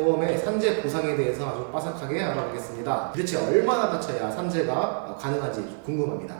산재보험의 산재 보상에 대해서 아주 빠삭하게 알아보겠습니다. 도대체 얼마나 다쳐야 산재가 가능한지 궁금합니다.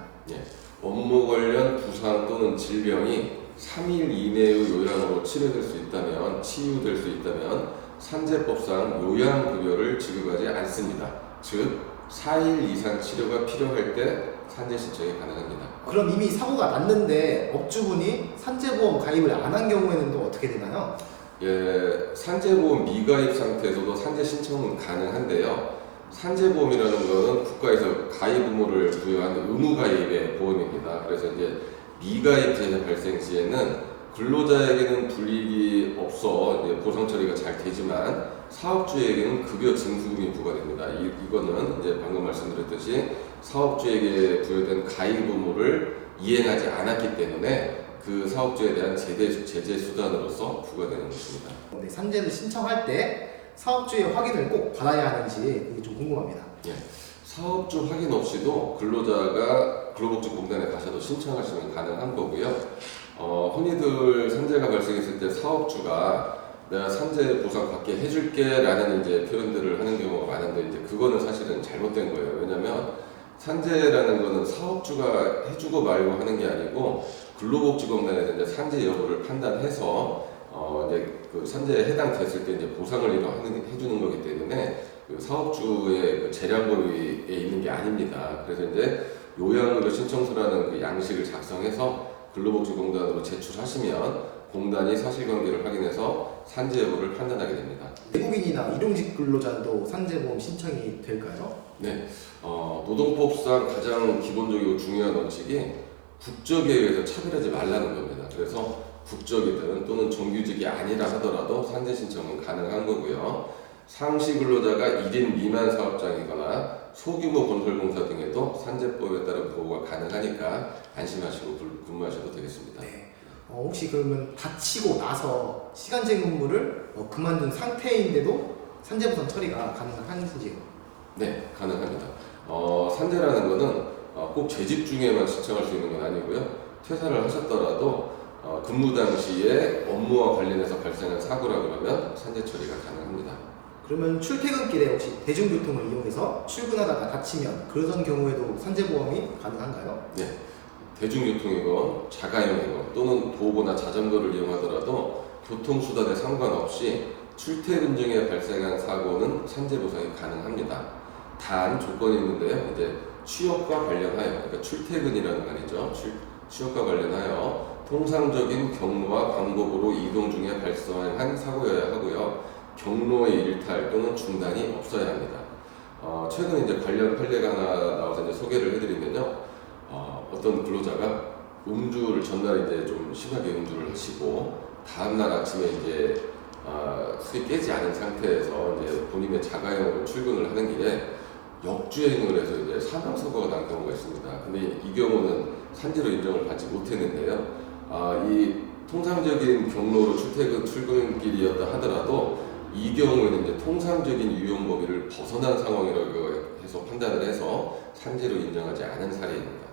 업무 관련 부상 또는 질병이 3일 이내의 요양으로 치료될 수 있다면 치유될 수 있다면 산재법상 요양급여를 지급하지 않습니다. 즉 4일 이상 치료가 필요할 때 산재 신청이 가능합니다. 그럼 이미 사고가 났는데 업주분이 산재보험 가입을 안 한 경우에는 또 어떻게 되나요? 예, 산재보험 미가입 상태에서도 산재 신청은 가능한데요. 산재보험이라는 것은 국가에서 가입 의무를 부여한 의무 가입의 보험입니다. 그래서 이제 미가입 재해 발생 시에는 근로자에게는 불이익이 없어 보상 처리가 잘 되지만 사업주에게는 급여 징수금이 부과됩니다. 이, 이거는 이제 방금 말씀드렸듯이 사업주에게 부여된 가입 의무를 이행하지 않았기 때문에 그 사업주에 대한 제재, 제재 수단으로서 부과되는 것입니다. 네, 산재를 신청할 때 사업주의 확인을 꼭 받아야 하는지 그게 좀 궁금합니다. 사업주 확인 없이도 근로자가 근로복지공단에 가셔도 신청하시면 가능한 거고요. 어, 흔히들 산재가 발생했을 때 사업주가 내가 산재 보상 받게 해줄게 라는 이제 표현들을 하는 경우가 많은데 이제 그거는 사실은 잘못된 거예요. 왜냐하면 산재라는 거는 사업주가 해주고 말고 하는 게 아니고 근로복지공단에서 이제 산재 여부를 판단해서 어, 이제 그 산재에 해당됐을 때 이제 보상을 이거 하는 해주는 거기 때문에 그 사업주의 그 재량고에 있는 게 아닙니다. 그래서 이제 요양급여 신청서라는 그 양식을 작성해서 근로복지공단으로 제출하시면 공단이 사실관계를 확인해서 산재 여부를 판단하게 됩니다. 외국인이나 일용직 근로자도 산재보험 신청이 될까요? 어, 노동법상 가장 기본적이고 중요한 원칙이 국적에 의해서 차별하지 말라는 겁니다. 그래서 국적이든 또는 정규직이 아니라 하더라도 산재 신청은 가능한 거고요. 상시 근로자가 1인 미만 사업장이거나 소규모 건설공사 등에도 산재법에 따른 보호가 가능하니까 안심하시고 근- 근무하셔도 되겠습니다. 네. 어, 혹시 그러면 다치고 나서 시간제 근무를 어, 그만둔 상태인데도 산재보상 처리가 가능한지요? 네, 가능합니다. 어, 산재라는 거는 어, 꼭 재직 중에만 신청할 수 있는 건 아니고요. 퇴사를 하셨더라도 어, 근무 당시에 업무와 관련해서 발생한 사고라 그러면 산재 처리가 가능합니다. 그러면 출퇴근길에 혹시 대중교통을 이용해서 출근하다가 다치면 그러던 경우에도 산재보험이 가능한가요? 대중교통이건 자가용이건 또는 도보나 자전거를 이용하더라도 교통수단에 상관없이 출퇴근 중에 발생한 사고는 산재 보상이 가능합니다. 단 조건이 있는데요. 이제 취업과 관련하여 그러니까 출퇴근이라는 말이죠. 취, 취업과 관련하여 통상적인 경로와 방법으로 이동 중에 발생한 사고여야 하고요. 경로의 일탈 또는 중단이 없어야 합니다. 어, 최근에 이제 관련 판례가 하나 나와서 이제 소개를 해드리면요. 어, 어떤 근로자가 음주를 전날 이제 좀 심하게 음주를 하시고 다음날 아침에 이제 아, 술이 깨지 않은 상태에서 이제 본인의 자가용으로 출근을 하는 길에 역주행을 해서 이제 사망 사고가 난 경우가 있습니다. 근데 이 경우는 산재로 인정을 받지 못했는데요. 아, 이 통상적인 경로로 출퇴근 출근길이었다 하더라도 이 경우에는 이제 통상적인 유용 범위를 벗어난 상황이라고 해서 판단을 해서 산재로 인정하지 않은 사례입니다.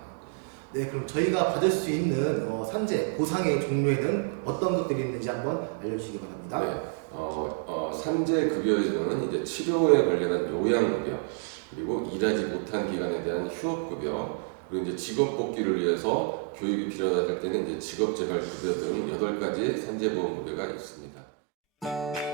네, 그럼 저희가 받을 수 있는 어, 산재 보상의 종류에는 어떤 것들이 있는지 한번 알려주시기 바랍니다. 네, 어, 어, 산재 급여에는 이제 치료에 관련한 요양급여 그리고 일하지 못한 기간에 대한 휴업급여 그리고 이제 직업 복귀를 위해서 교육이 필요할 때는 이제 직업 재활 급여 등 여덟 가지 산재보험급여가 있습니다.